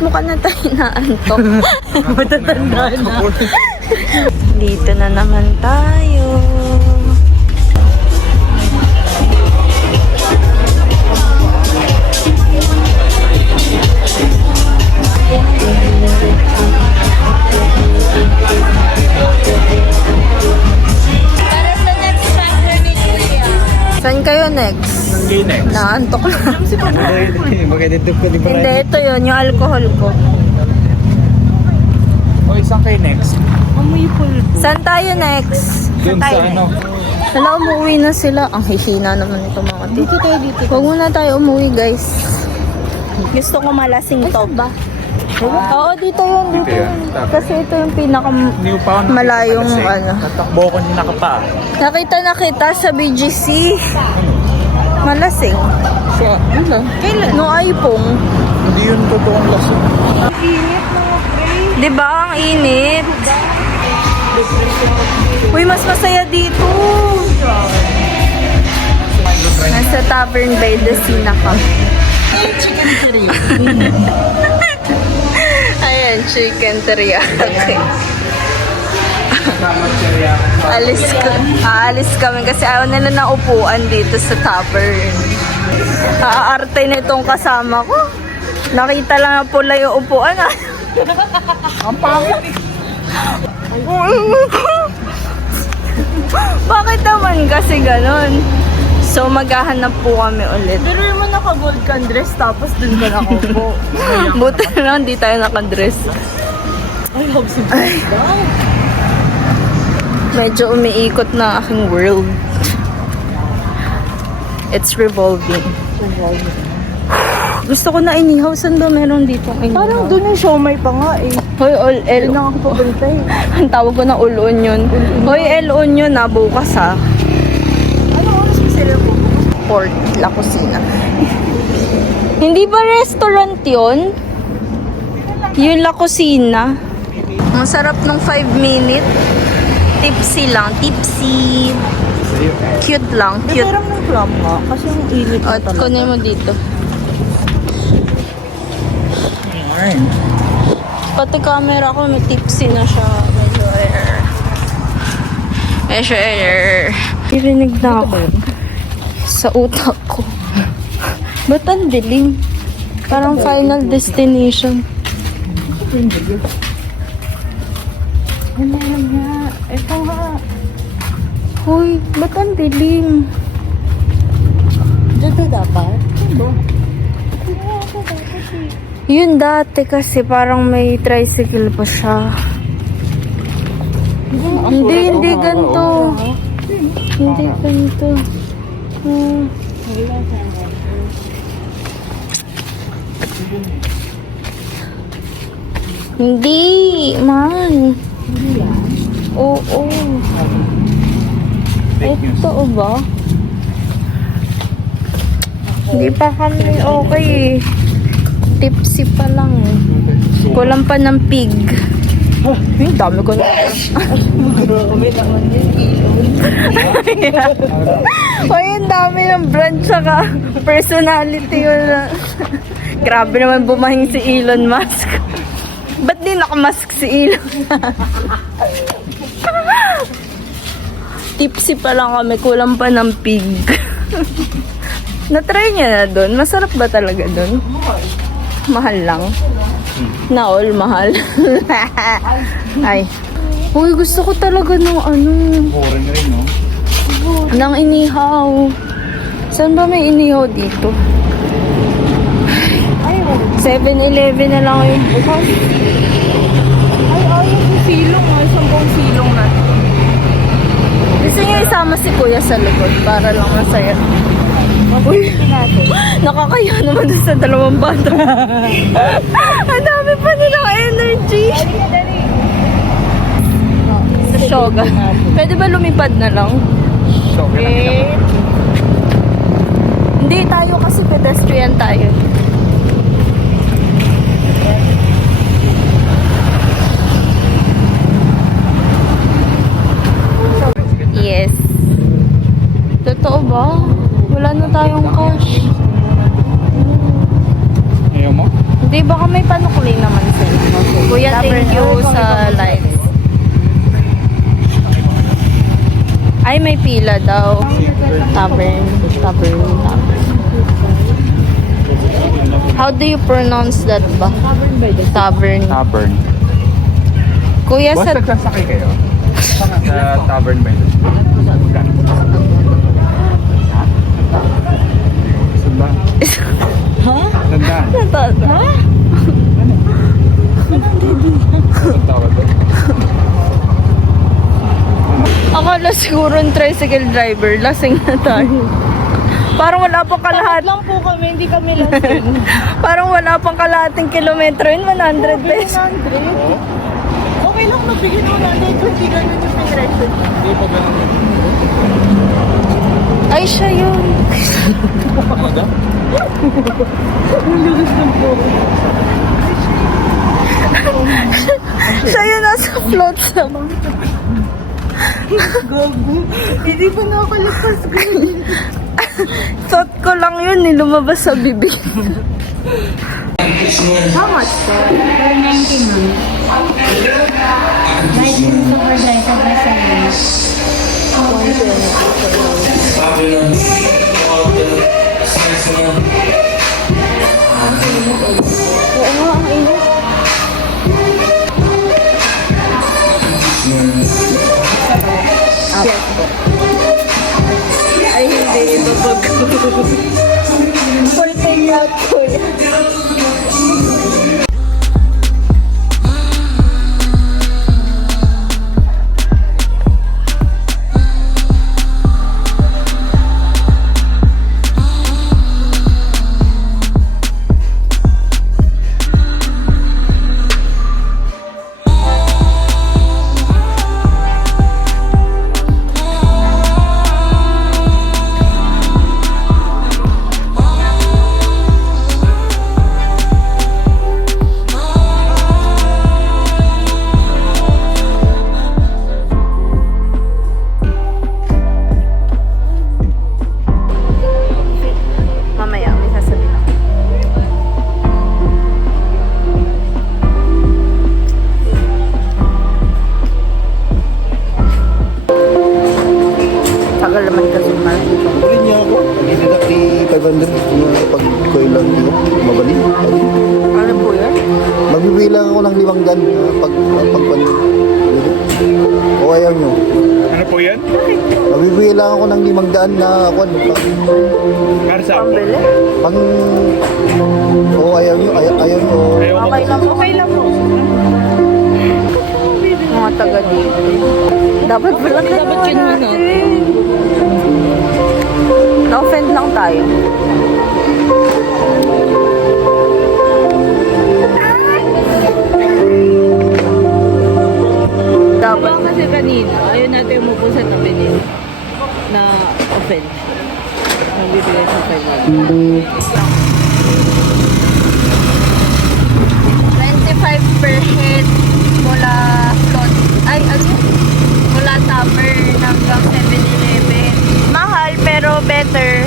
mukha na tayo naantok. Matatanda na. Dito na naman tayo. Saan kayo next? Next. Naantok na. Magandang ko, di ba? Hindi, ito yun, yung alcohol ko. O, isang kay next. Amoy pulbo. Saan tayo next? Dun sa ano? Hala, umuwi na sila. Ang hihina naman ito mga tito. Dito tayo dito. Huwag muna tayo umuwi, guys. Gusto ko malasing to. Ba? Oo, dito yun. Dito yun. Kasi ito yung pinakamalayong ano. Tatakbo ko na nakapa. Nakita na kita sa BGC. Malasing. So, ano? Kailan? No iPhone. Hindi yun totoong lasing. Init mga pre. Diba? Ang init. Uy, mas masaya dito. Nasa Tavern by the Sea na ka. Ayan, chicken teriyaki. Aalis kami kasi ayaw nila na upuan dito sa Tavern. Aarte na itong kasama ko. Nakita lang na pula yung upuan. Ang pangit. Bakit naman kasi ganon? So maghahanap po kami ulit. Pero mo naka-gold ka dress tapos dun ka nakaupo. Buti na lang hindi tayo naka-dress. Ay, medyo umiikot na aking world. It's revolving. Gusto ko na inihaw. Saan ba meron dito? Parang doon yung siomay pa nga eh. Hoy, El Onion. Ako papunta eh. Ang tawag ko na El Onion. Hoy, El Onion na bukas ha. Ano oras mo sila po? Port La Cocina. Hindi ba restaurant yun? Yung La Cocina. Ang sarap ng 5 minute. Tipsy lang. Tipsy. Cute lang. Cute. Parang ng plum nga. Kasi yung init At kunin mo dito. Alright. Pati camera ko, may tipsy na siya. Medyo air. Irinig na ako sa utak ko. Ba't ang dilim? Parang Final Destination. Ano nga? Ito nga. Hoy, ba't ang dilim? Dito dapat? Yun dati kasi parang may tricycle pa siya. Hindi ganito. Hindi ganito. Hindi, man. Oo. Ito ba? Hindi pa kami okay eh. Tipsy pa lang eh. Kulang pa ng pig. Yung dami ko na. Hoy, yung dami ng brand saka personality ko na. Grabe naman bumahing si Elon Musk. Ba't di nakamask si Elon? Tipsy pa lang kami, kulang pa ng pig. Na-try niya na doon? Masarap ba talaga doon? Mahal lang. Na all mahal. Ay. Uy, gusto ko talaga ng ano. Boring rin, no? Ng inihaw. Saan ba may inihaw dito? 7-Eleven na lang yung bukas. Ay, yung silong nga. 10 silong na. Gusto niyo isama si Kuya sa likod para lang masaya. Uy, nakakaya naman doon sa 2 bata. Ang dami pa nilang energy. Sa Shoga. Pwede ba lumipad na lang? Okay. Hindi tayo kasi pedestrian tayo. Yes. Totoo ba? Wala na tayong cash. Ayaw mo? Hindi, Hindi, baka may panukli naman sila. Kuya, thank you sa lights. Ay, may pila daw. Tavern. How do you pronounce that ba? Tavern. Tavern. Kuya, Boss, sa... nagsasakay kayo? Sa tavern ba yun? Sanda. Ha? Sanda. Ha? Ang tawag doon? Akala siguro yung tricycle driver. Lasing na tayo. Parang wala pang kalahat. lang po kami, hindi kami lasing. Parang wala pang kalahating kilometro yun. 100 pesos. 100? Okay lang, magbigyan mo natin kung hindi ganun yung pinreso. Hindi pa ganun. Ay, siya yun. Siya yun nasa float sa Gago. Hindi pa nakalipas. thought ko lang yun, lumabas sa bibig. How much po? Per 90 ma'am. Right in super guys, sa Barcelona. Oo nga, ang init. Ay, hindi. Babag ko. Full time out ko yan. Mamaya, may sasabihin ako. Tagal naman kasi mal. Rin niya ako. Dideduct ni 500 na pag koy lang dito. Mabali. Ano po yan? Magbibilang ako ng 500 pagpan. O ayaw nyo. Ano po yan? Magbibilang ako ng 500 na ako. Para sa Pambili? Pang... O ayaw nyo. Ayaw nyo. Okay lang po. Okay lang po. Mga taga dito. Dapat pala dapat yun natin. Na-offend lang tayo. Dapat. Kasi kanina, ayun natin umupo sa tabi niya na offense. Nagbibigay sa 25 per head mula float. Ay, ano? Mula tavern hanggang 7-Eleven. Mahal pero better.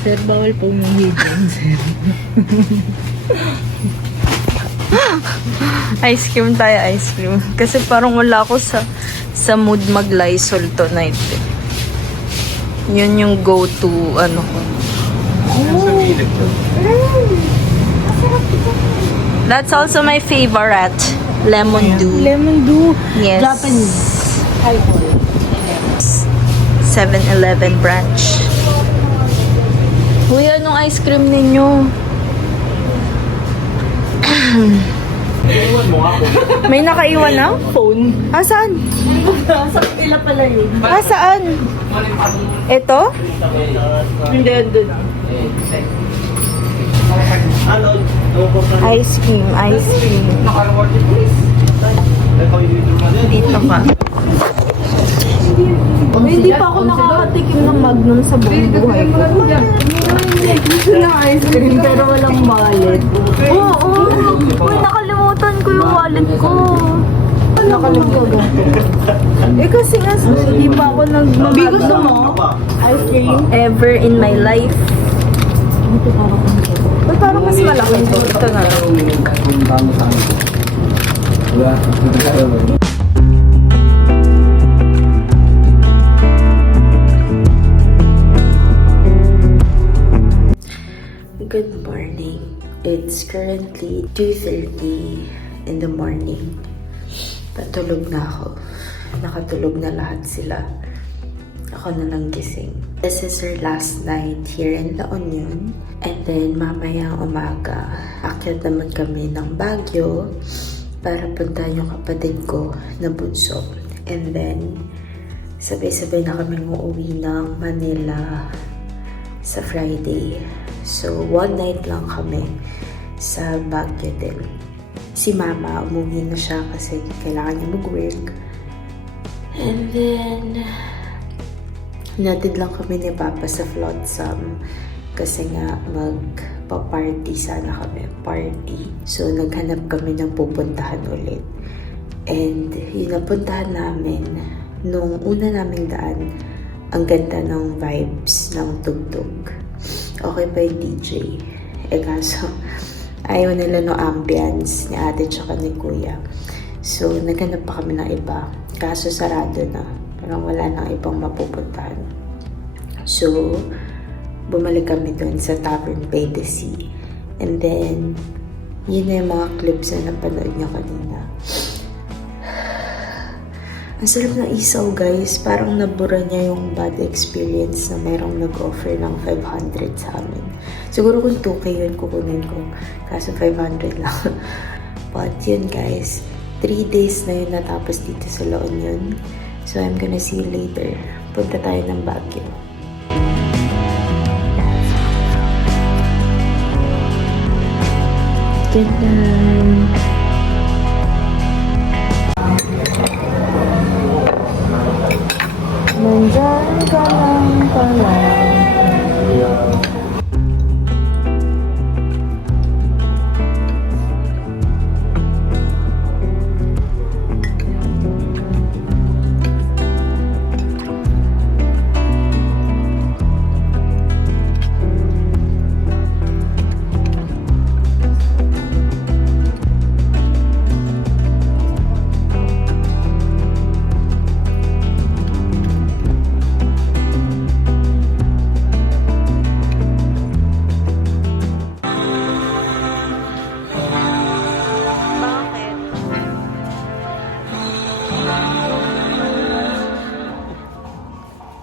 Sir, bawal po umuhi dyan, sir. Ice cream tayo, ice cream. Kasi parang wala ako sa mood mag-Lysol tonight. Eh. Yun yung go-to ano ko. That's also my favorite. Lemon dew. Lemon dew. Yes. Japanese. Highball. 7-Eleven branch. Uy, anong ice cream ninyo? May nakaiwan na? Phone. Saan? Sa kapila pala yun. Saan? Ito? Hindi, doon. Ice cream, ice cream. Dito ka. Hindi pa ako nakakatikim ng Magnum sa buong buhay ko. Gusto ng ice cream pero walang wallet. Oo. Uy, nakalimutan ko yung wallet ko. Nakalimutan ko. Kasi nga, hindi pa ako Gusto mo? Ice cream? ever in my life. Uy, parang mas malaki ito. Ito na lang. Good morning. It's currently 2:30 in the morning. Patulog na ako. Nakatulog na lahat sila. Ako na lang gising. This is our last night here in La Union. And then mamayang umaga, akyat naman kami ng Baguio para puntahan yung kapatid ko na bunso. And then, sabay-sabay na kami uuwi ng Manila sa Friday. So, one night lang kami sa Baguio din. Si Mama, umuwi na siya kasi kailangan niya mag-work. And then, natid lang kami ni Papa sa Flotsam kasi nga magpa-party sana kami. Party. So, naghanap kami ng pupuntahan ulit. And yung napuntahan namin, nung una naming daan, ang ganda ng vibes ng tugtog. Okay pa yung DJ. Kaso, ayaw nila no ambience ni ate tsaka ni kuya. So, naghanap pa kami ng iba. Kaso, sarado na. Parang wala nang ibang mapupuntahan. So, bumalik kami doon sa Tavern by the Sea. And then, yun na yung mga clips na napanood niyo kanina. Ang sarap ng isaw, guys. Parang nabura niya yung bad experience na mayroong nag-offer ng 500 sa amin. Siguro kung 2K yun, kukunin ko. Kaso 500 lang. But yun, guys. 3 days na yun natapos dito sa La Union. So, I'm gonna see you later. Punta tayo ng Baguio. Good night. Nandyan ka lang pala.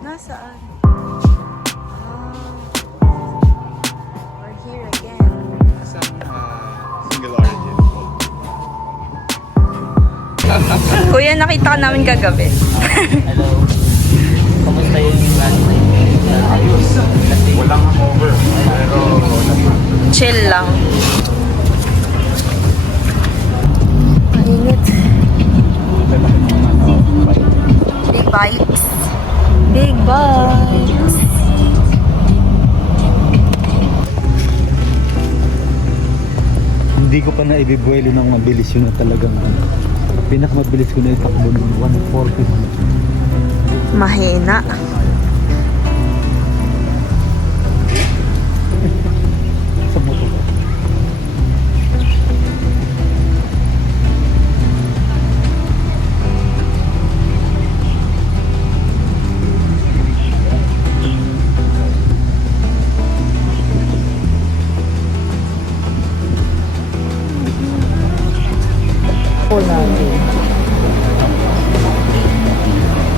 Nasaan? We're here again. Single origin. Kuya, nakita ka namin kagabi. Hello. Kamusta yung last night? Walang hangover. Pero, Chill lang. Mainit. Big bites. Big bites. Hindi ko pa na ibibuelo ng mabilis yun na talagang pinakamabilis ko na itakbo ng 140. Mahina. Sa motor ko. Po natin.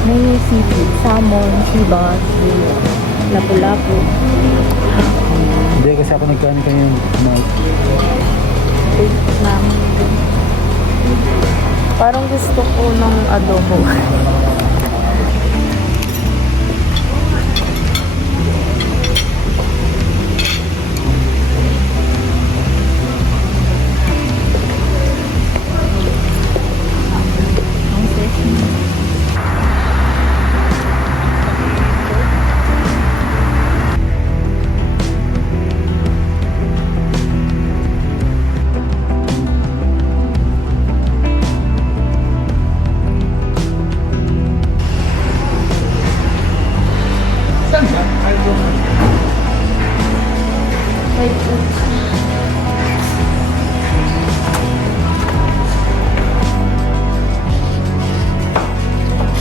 May seafood, salmon, sibas, lapu-lapu. Hindi kasi ako nagkanin kanina ng Ma'am. Parang gusto ko ng adobo.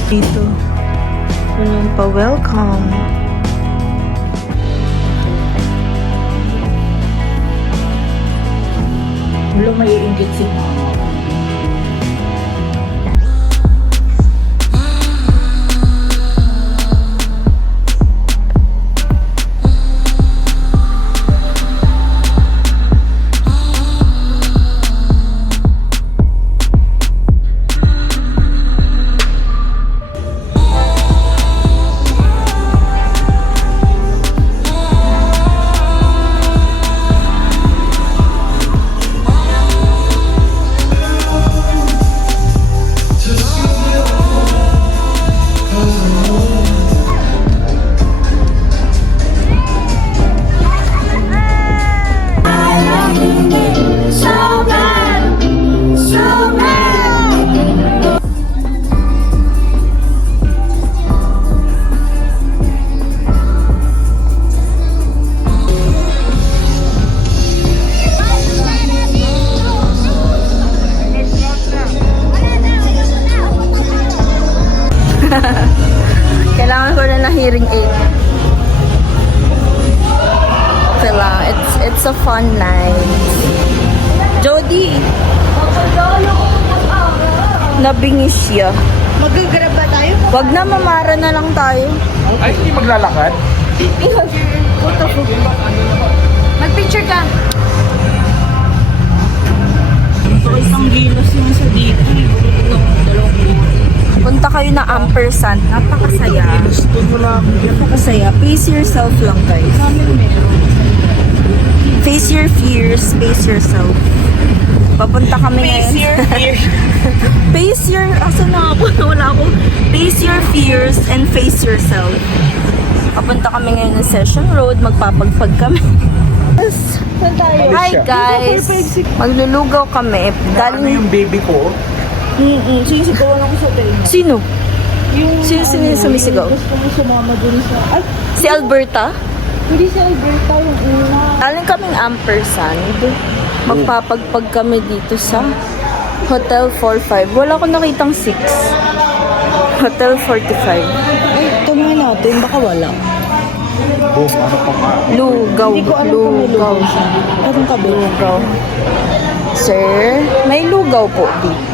Dito. Walang pa-welcome. Wala may iingit si mama. Kailangan ko na ng hearing aid. Okay lang. It's a fun night. Jody! Nabingis siya. Mag-grab ba tayo? Wag na, mamara na lang tayo. Ay, hindi maglalakad? Mag-picture ka. Ito isang gilos yung sa dito. Dalawang gilos. Punta kayo na ampersand. Napakasaya. Napakasaya. Pace yourself lang, guys. Face your fears. Pace yourself. Papunta kami ngayon. Face your fears. Pace your... Asan na ako? Wala ako. Pace your fears and face yourself. Papunta kami ngayon ng Session Road. Magpapagpag kami. Hi guys! Maglulugaw kami. Ano Galing... yung baby ko? Sisigawan ako sa tayo. Sino? Yung Sino sumisigaw? gusto mo sumama dun sa... Ay, Si Alberta? hindi si Alberta yung una. Galing kaming ampersand. Magpapagpag kami dito sa Hotel 45. Wala akong nakitang 6. Hotel 45. Tumingin natin, baka wala. Boom, ano pa nga? Lugaw. Hindi ko alam kung may lugaw siya. Anong kabe? Lugaw. Sir, may lugaw po dito.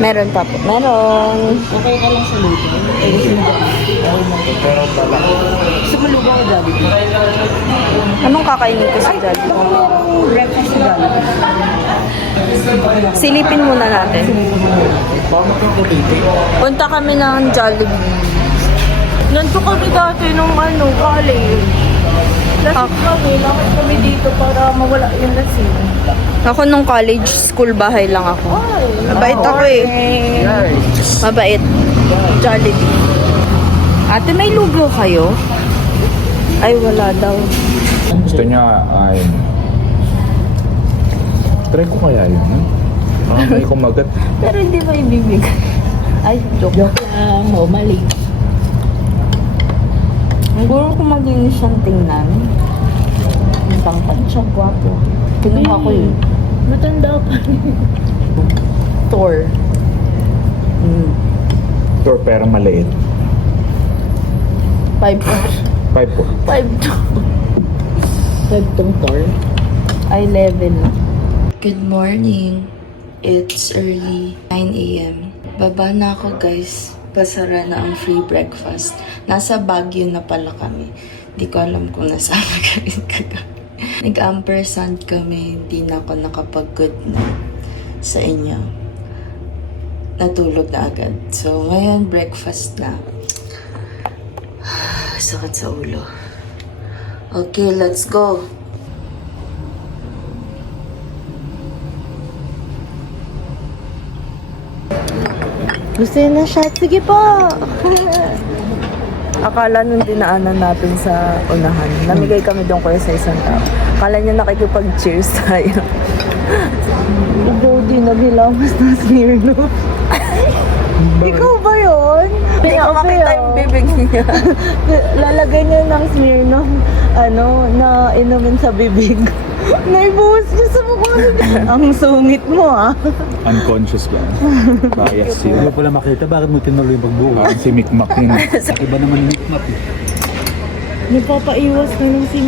Meron pa po. Meron. Okay ka lang sa lugaw. Gusto mo lugaw o gabi? Anong kakainin ko sa Jollibee? Merong breakfast sa gabi. Silipin muna natin. Punta kami ng Jollibee. Nandito kami dati nung college. Lakit kami dito para mawala yung lasing. Ako nung college, school bahay lang ako. Mabait ako eh. Mabait. Jollibee. Ate, may lugaw kayo? Ay, wala daw. Gusto niya ay... Try ko kaya yun, ha? May kumagat. Pero hindi ba ibibigay? Ay, joke. Mali. Siguro kung maginis siyang tingnan. Isang siyang gwapo. Kinuha ko yun. Matanda pa. Thor. Tour pero maliit. 5 5 po. 5 tong tor. Ay, 11 na. Good morning. It's early 9 a.m. Baba na ako guys. Pasara na ang free breakfast. Nasa Baguio na pala kami. Di ko alam kung nasama kami kagabi. Nag-ampersand kami. Di na ako nakapag-good night sa inyo. Natulog na agad. So, ngayon breakfast na. Sakit sa ulo. Okay, let's go. Gusto yun na shot? Sige po! Akala nung dinaanan natin sa unahan, namigay kami doon kayo sa isang tao. Akala niya nakikipag-cheers tayo. Si Brody, naghilamas na Smirnoff. Ikaw ba yun? Hindi ko makita yung bibig niya. Lalagay niya ng Smirnoff, na inumin sa bibig. Naibuhos niya sa mukha niya. Ang sungit mo ah. Unconscious ba? Bias Hindi yun. ko pala makita, bakit mo tinuloy yung pagbuo? Parang si Mick Mac yun. Iba naman yung mikmap eh. Nagpapaiwas na ng si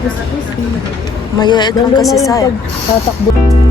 Puspus. Mayayad lang kasi sa'yo. Tatakbo.